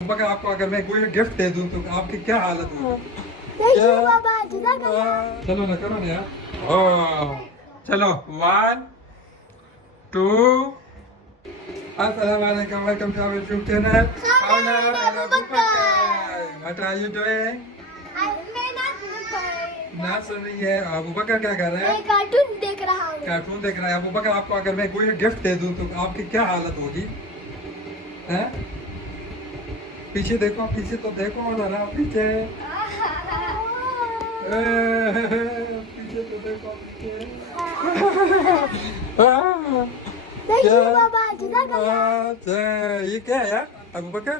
मगर आपको अगर मैं कोई गिफ्ट दे दूं तो आपकी क्या हालत होगी? चलो ना, करो ना यार। चलो, 1 2। अस्सलाम वालेकुम, welcome to our YouTube channel. What are you doing? ना सुन रही है। अबू बकर क्या कर रहा है? कार्टून देख रहा हूँ। कार्टून देख रहा है। अबू बकर आपको अगर मैं कोई गिफ्ट दे दूं तो आपकी क्या हालत होगी? हैं? पीछे देखो, पीछे तो देखो जरा, पीछे। पीछे तो देखो, पीछे। देखिए बाबा जुदा कर अच्छा, ये क्या है यार अबू बकर?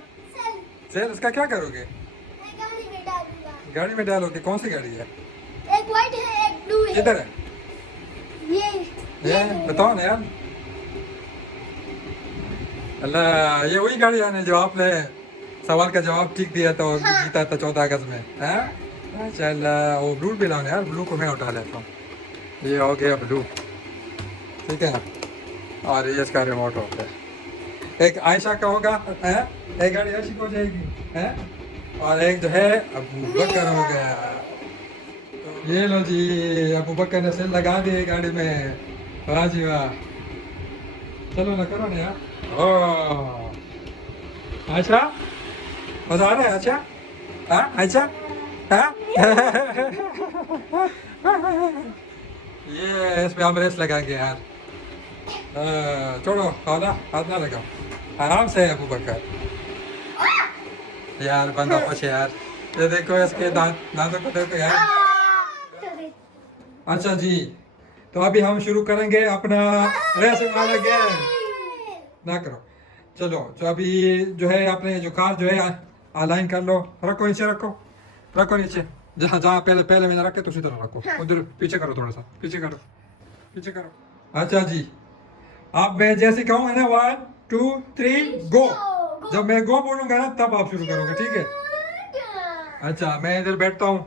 सेल, इसका क्या करोगे? मैं गाड़ी में डालूंगा। गाड़ी में डालोगे? कौन सी गाड़ी है? एक व्हाइट है, एक ब्लू है। किधर है? ये बताओ ना यार। अल्लाह, ये वही गाड़ी है ना जो आपने सवाल का जवाब ठीक दिया था और जीता था 14 अगस्त में, हैं? अच्छा, अल्लाह, वो ब्लू भी लाओ ना यार। ब्लू को मैं उठा लेता हूँ। ये हो गया ब्लू, ठीक है। और ये इसका रिमोट हो गया। एक आयशा का होगा, है? एक गाड़ी ऐसी हो जाएगी, है? और एक जो है अबू बकर हो गया। ये लो जी, अबू बकर ने सेल लगा दिए गाड़ी में। वाह जी वाह। चलो ना, करो ना यार। आयशा, मजा आ रहा है? अच्छा, हाँ आयशा, हाँ। ये इसमें हम रेस लगाएंगे यार। छोड़ो, खाना हाथ ना लगाओ, आराम से अबू बकर। यार बंदा खुश है यार। ये देखो इसके दांतों को देखो यार। अच्छा जी, तो अभी हम शुरू करेंगे अपना रेसिंग वाला गेम। ना करो। चलो, तो अभी जो है आपने जो कार जो है अलाइन कर लो। रखो नीचे, रखो, रखो नीचे। जहाँ जहाँ पहले पहले मैंने रखे तो उसी तरह रखो। उधर पीछे करो, थोड़ा सा पीछे करो, पीछे करो। अच्छा जी, आप मैं जैसे कहूँगा ना, 1 2 3 गो। जब मैं गो बोलूंगा ना तब आप शुरू करोगे, ठीक है? अच्छा, मैं इधर बैठता हूँ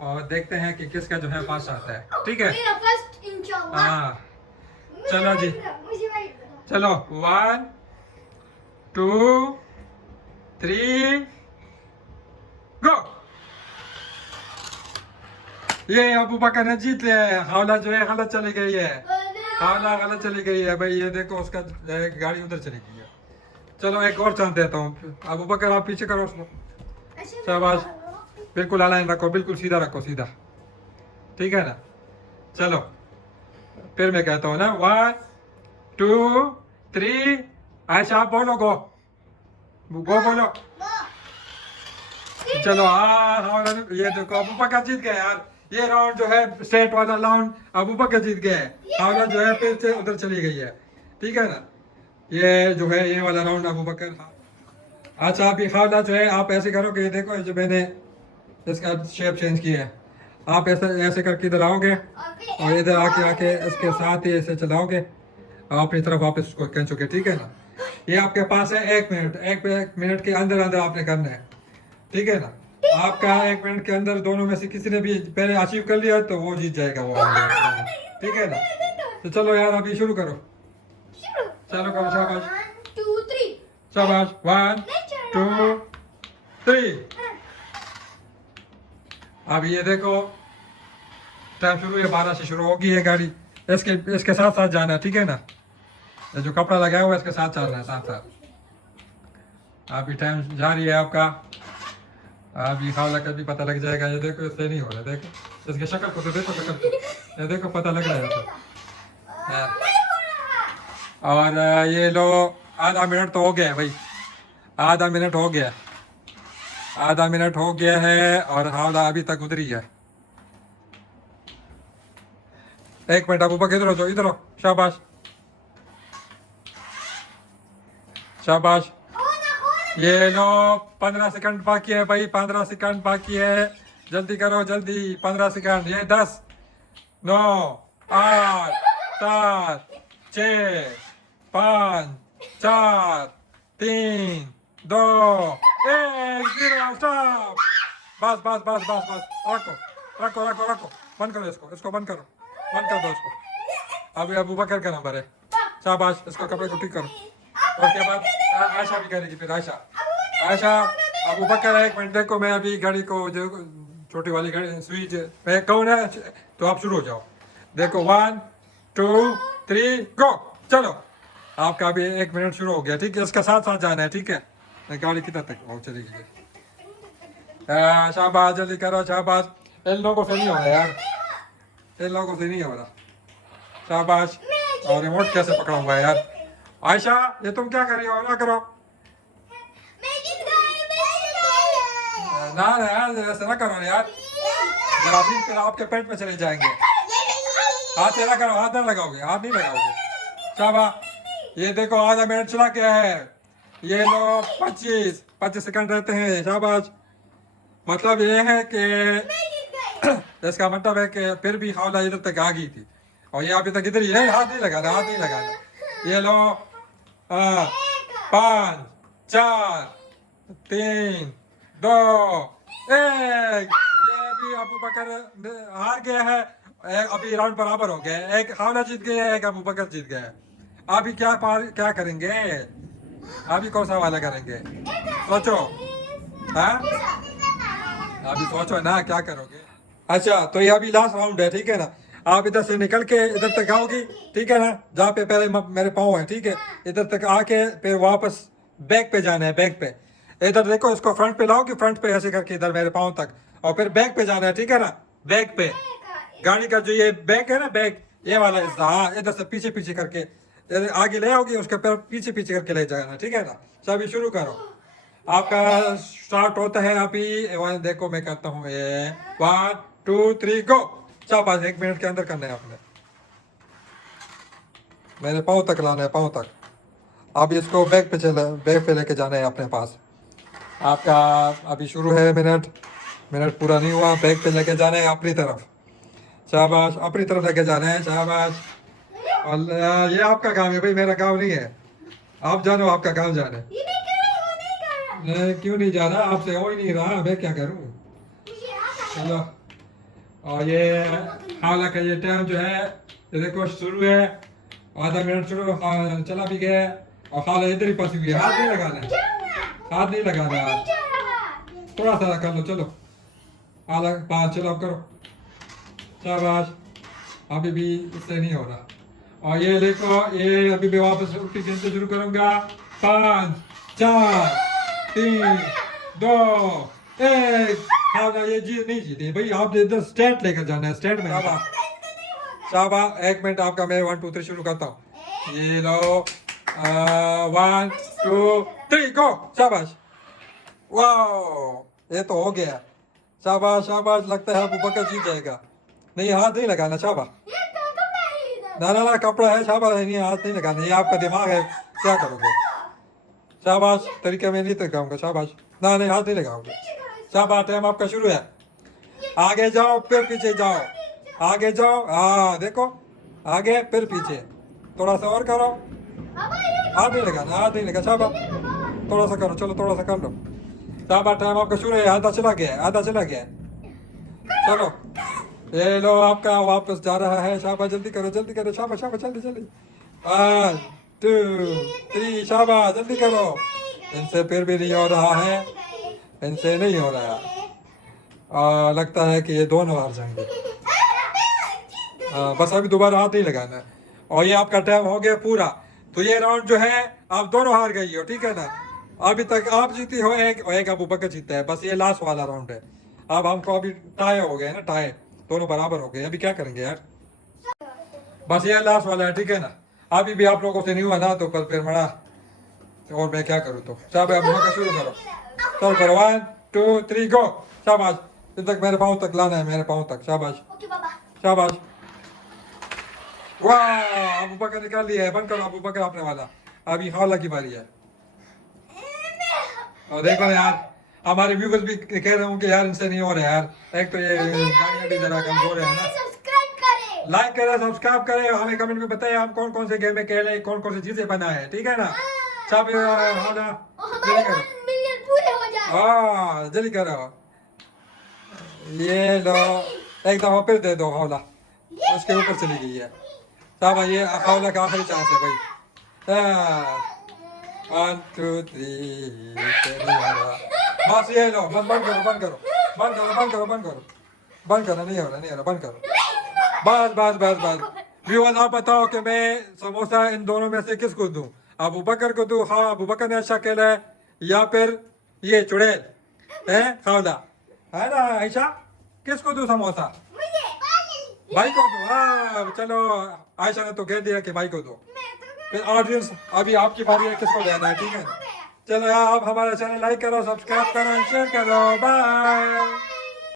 और देखते हैं कि किसका जो है पास आता है, ठीक है? फर्स्ट इंशाल्लाह। हाँ, चलो जी, चलो, 1 2 3 गो। ये अबू बकर ने जीत लिया है। हौला जो है गलत चली गई है। हौला गलत चली गई है भाई। ये देखो, उसका गाड़ी उधर चली गई है। चलो, एक और चांस देता हूँ। अबू बकर आप पीछे करो उसको। शाबाश, बिल्कुल अलाइन रखो, बिल्कुल सीधा रखो, सीधा, ठीक है ना? चलो, फिर मैं कहता हूँ ना, 1 2 3। आयशा आप बोलो गो, गो बोलो। चलो, हाँ, ये देखो अबू बकर जीत गए यार। ये राउंड जो है स्ट्रेट वाला राउंड अबू बकर जीत गए। हावला जो है फिर से उधर चली गई है, ठीक है ना? ये जो है ये वाला राउंड अबू बकर। अच्छा, अभी हावला जो है आप ऐसे करो कि ये देखो, जो मैंने इसका शेप चेंज किया है। आप ऐसे ऐसे करके इधर आओगे और इधर आके आके इसके साथ ही ऐसे चलाओगे और अपनी तरफ वापस उसको खींचोगे, ठीक है ना? ये आपके पास है 1 मिनट। एक मिनट के अंदर अंदर आपने करना है, ठीक है ना? आपका 1 मिनट के अंदर दोनों में से किसी ने भी पहले अचीव कर लिया तो वो जीत जाएगा वो वाला, ठीक है ना? तो चलो यार, अभी शुरू करो। चलो करो, शाबाश, 1 2 3। शाबाश। 1 2 3। अब ये देखो, टाइम शुरू है, 12 से शुरू होगी ये गाड़ी। इसके इसके साथ साथ जाना है, ठीक है ना? ये जो कपड़ा लगाया हुआ है इसके साथ चलना है, साथ साथ। अभी टाइम जारी है आपका। अभी खावला का भी पता लग जाएगा। ये देखो, इससे नहीं हो रहा, देखो इसकी शक्ल को तो देखो, शक्ल को ये देखो, पता लग रहा है तो। और ये लो, आधा मिनट तो हो गया है भाई, आधा मिनट हो गया, आधा मिनट हो गया है और हावला अभी तक उधर ही है। 1 मिनट, अबू बकर इधर हो जाओ, इधर हो, शाबाश, शाबाश। ये लो, 15 सेकंड बाकी है भाई, 15 सेकंड बाकी है। जल्दी करो, जल्दी, 15 सेकंड। ये 10 9 8 7 6 5 4 3 2 1 0। स्टॉप। बस बस बस बस बस, रखो, रखो, रखो, रखो, बंद करो इसको, इसको बंद करो, बंद कर दो इसको। अभी अबू बकर का नंबर है। शाबाश, इसको कपड़े को ठीक करो। उसके बाद आयशा भी करेगी, फिर आयशा, आयशा अबू बकर, एक मिनट देखो, मैं अभी गाड़ी को जो छोटी वाली गाड़ी स्विच मैं कौन है तो आप शुरू हो जाओ। देखो 1 2 3 गो। चलो आपका अभी 1 मिनट शुरू हो गया, ठीक है, इसका साथ साथ जाना है, ठीक है। गाड़ी किधर तक वो चली गई? शाबाश, जल्दी करो, शाबाश। इन लोगों से नहीं हो रहा यार, इन लोगों से नहीं हो रहा। शाबाश। और रिमोट कैसे पकड़ा हुआ है यार? आयशा ये तुम क्या कर रही हो? ना करो, मैं जीत गई, मैं जीत गई। ना ना यार, ऐसा ना करो यार, जरा अभी फिर आपके पेट में चले जाएंगे। हाथ ना करो, हाथ ना लगाओगे, हाथ नहीं लगाओगे। शाबाश। ये देखो आधा मिनट चला गया है, ये लो 25 सेकंड रहते हैं। शाबाश। मतलब ये है कि इसका मतलब है कि फिर भी हौला इधर तक आ गई थी और ये अभी तक इधर ही है। हाथ नहीं लगाना, हाथ नहीं लगाना। ये लो 5 4 3 2 1। ये अभी अबू बकर हार गया है। अभी राउंड बराबर हो गया, एक हौला जीत गया है, एक अबू बकर जीत गया है। अभी क्या करेंगे? अभी कौन सा वाला करेंगे? सोचो। हाँ अभी सोचो ना क्या करोगे। अच्छा तो ये अभी लास्ट राउंड है, ठीक है ना। आप इधर से निकल के इधर तक आओगी, ठीक है ना, जहाँ पे पहले मेरे पाँव है, ठीक है। इधर तक आके फिर वापस बैक पे जाना है, बैक पे। इधर देखो, इसको फ्रंट पे लाओगी, फ्रंट पे ऐसे करके इधर मेरे पाँव तक, और फिर बैक पे जाना है, ठीक है ना। बैक पे गाड़ी का जो ये बैक है ना, बैक ये वाला हिस्सा, हाँ इधर से पीछे पीछे करके इधर आगे ले आओगी, उसके पैर पीछे पीछे करके ले जाना, ठीक है ना। अभी शुरू करो, आपका स्टार्ट होता है अभी। देखो मैं करता हूँ, ये 1 2 3 गो। शाबाश, 1 मिनट के अंदर करना है आपने, मेरे पाँव तक लाना है, पाँव तक। अब इसको बैक पे लेके जाना है अपने पास। आपका अभी शुरू है, मिनट पूरा नहीं हुआ, बैक पे लेके जाना है अपनी तरफ। शाबाश, अपनी तरफ लेके जाना है, शाबाश। और ये आपका काम है भाई, मेरा काम नहीं है। आप जानो, आपका काम जाने। ये नहीं कर रही हूँ, नहीं कर रहा। नहीं क्यों नहीं जा रहा? आपसे हो ही नहीं रहा, मैं क्या करूं? मुझे आता है। चलो। और ये हालांकि ये टाइम जो है, ये देखो शुरू है, आधा मिनट शुरू चला भी गया है, और खाला इधर ही फंसी हुई है। हाथ नहीं लगाना है, हाथ नहीं लगाना है, थोड़ा सा कर लो। चलो आधा 5, चलो अब करो। शाबाश। अभी भी इससे नहीं हो रहा। और ये देखो, ये अभी भी वापस उल्टी गिनते शुरू करूंगा। 5 4 3 2 1। हाँ ना, ये जीत नहीं जीती भाई, आप इधर स्टेट लेकर जाना है, स्टेट में। शाबाश, 1 मिनट आपका, मैं 1 2 3 शुरू करता हूँ। ये लो 1 2 3 गो। शाबाश। वाह, ये तो हो गया। शाबाश शाबाश, लगता है अबू बकर जीत जाएगा। नहीं, हाथ नहीं लगाना। शाबाश। ये तो कपड़ा है इधर। ना ना ना, कपड़ा है। शाबाश, नहीं हाथ नहीं लगाना, ये आपका दिमाग है, क्या करोगे? शाबाश, तरीके में नहीं लगाऊंगा। शाबाश, ना नहीं, हाथ नहीं लगाओगे। शाबाश, टाइम आपका शुरू है। आगे जाओ फिर पीछे जाओ, आगे जाओ, हाँ देखो, आगे फिर पीछे, थोड़ा सा और करो। पापा ये हाथ नहीं लगाना, हाथ नहीं लगा। शाबाश, देखो पापा। थोड़ा सा करो, चलो थोड़ा सा कर लो। शाबाश, टाइम आपका शुरू है। आधा चला गया है, आधा चला गया है। चलो ये लो, आपका वापस जा रहा है। शाबाश, जल्दी करो, जल्दी करो। शाबाश शाबाश, जल्दी जल्दी। 1 2 3। शाबाश, जल्दी करो। इनसे फिर भी नहीं हो रहा है, इनसे नहीं हो रहा है। लगता है कि ये दोनों हार जाएंगे। बस अभी दोबारा हाथ नहीं लगाना है। और ये आपका टाइम हो गया पूरा। तो ये राउंड जो है, आप दोनों हार गई हो, ठीक है ना। अभी तक आप जीती हो एक, और एक अबू बकर जीता है। बस ये लास्ट वाला राउंड है। अब हमको अभी टाई हो गए ना, टाई, दोनों बराबर हो गए। अभी क्या करेंगे यार? बस ये लास्ट वाला है, ठीक है ना। अभी भी आप लोगों से नहीं हुआ ना, तो फिर मरा, और मैं क्या करूँ? तो सब अबू बकर शुरू करो, चल करो। 1 2 3 गो। शाबाश, इधर तक मेरे पाँव तक लाना है, मेरे पाँव तक। शाबाश ओके पापा। शाबाश। वाह, अबू बकर निकाल लिया है। बंद करो अबू बकर आपने वाला। अभी हौला की बारी है। और देखो यार, हमारे व्यूवर्स भी कह रहे हूँ कि यार इनसे नहीं हो रहा है यार। एक तो ये गाड़ियाँ भी जरा कमजोर है ना। सब्सक्राइब करें। लाइक करें, सब्सक्राइब करें, हमें कमेंट में बताएं हम कौन कौन से गेम में खेले, कौन कौन सी चीजें बनाए, ठीक है ना। सब हौला और जल्दी हमारे करो। 1 मिलियन पूरे हो जाए। हाँ जल्दी करो। ये लो, एक दफा फिर दे दो हौला, उसके ऊपर चली गई है। शाबाश, ये हौला का आखिरी चांस है भाई। 1 2 3 बस ये लो, बस बंद करो बंद करो बंद करो बंद करो बंद करो बंद करो, नहीं हो रहा नहीं हो रहा, बंद करो। बस बस बस बस व्यूअर्स, आप बताओ कि मैं समोसा इन दोनों में से किसको दूं? अबू बकर को दूं? हाँ, अबू बकर ने अच्छा खेला है, या फिर ये चुड़ैल है खावला, है ना आयशा? किसको दूं समोसा? भाई को दो। हाँ चलो, आयशा ने तो कह दिया कि भाई को दो। फिर ऑडियंस अभी आपकी बारी है, किसको देना है, ठीक है? चलो आप हमारा चैनल लाइक करो, सब्सक्राइब करो, शेयर करो, बाय।